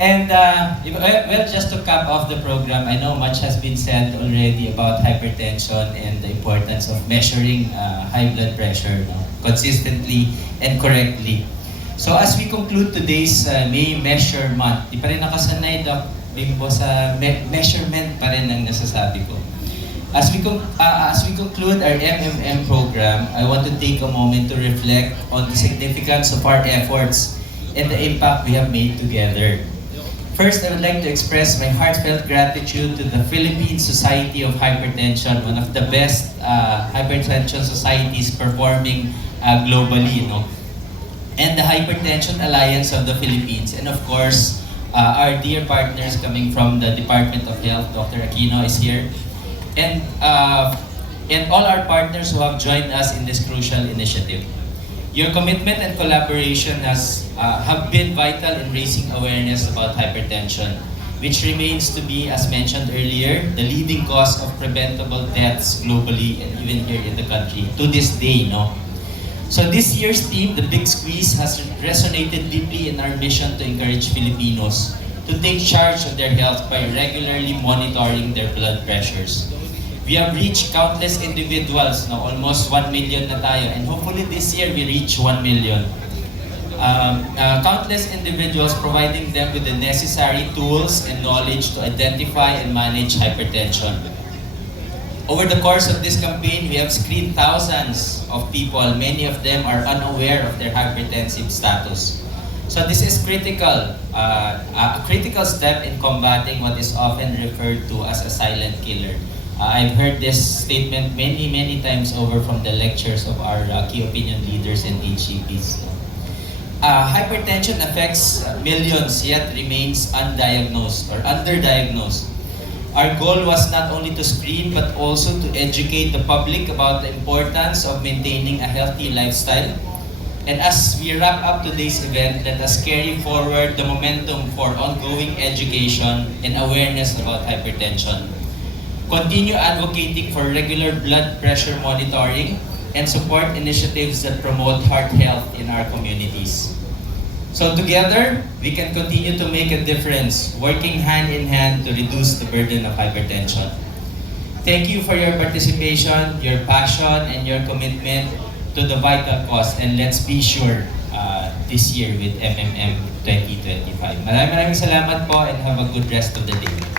And well, just to cap off the program, I know much has been said already about hypertension and the importance of measuring high blood pressure, no, consistently and correctly. So as we conclude today's May Measure Month, di pa rin nakasanay, Doc Bimbo, sa measurement pa rin ang nasasabi ko. As we conclude our MMM program, I want to take a moment to reflect on the significance of our efforts and the impact we have made together. First, I would like to express my heartfelt gratitude to the Philippine Society of Hypertension, one of the best hypertension societies performing globally, and the Hypertension Alliance of the Philippines, and of course, our dear partners coming from the Department of Health. Dr. Aquino is here, and all our partners who have joined us in this crucial initiative. Your commitment and collaboration have been vital in raising awareness about hypertension, which remains to be, as mentioned earlier, the leading cause of preventable deaths globally and even here in the country to this day, So this year's theme, The Big Squeeze, has resonated deeply in our mission to encourage Filipinos to take charge of their health by regularly monitoring their blood pressures. We have reached countless individuals, almost 1 million na tayo, and hopefully this year we reach 1 million. Countless individuals, providing them with the necessary tools and knowledge to identify and manage hypertension. Over the course of this campaign, we have screened thousands of people. Many of them are unaware of their hypertensive status. So this is critical, a critical step in combating what is often referred to as a silent killer. I've heard this statement many times over from the lectures of our key opinion leaders and HCPs. Hypertension affects millions yet remains undiagnosed or underdiagnosed. Our goal was not only to screen but also to educate the public about the importance of maintaining a healthy lifestyle. And as we wrap up today's event, let us carry forward the momentum for ongoing education and awareness about hypertension. Continue advocating for regular blood pressure monitoring and support initiatives that promote heart health in our communities. So together, we can continue to make a difference, working hand in hand to reduce the burden of hypertension. Thank you for your participation, your passion, and your commitment to the vital cause, and let's be sure this year with MMM 2025. Maraming salamat po and have a good rest of the day.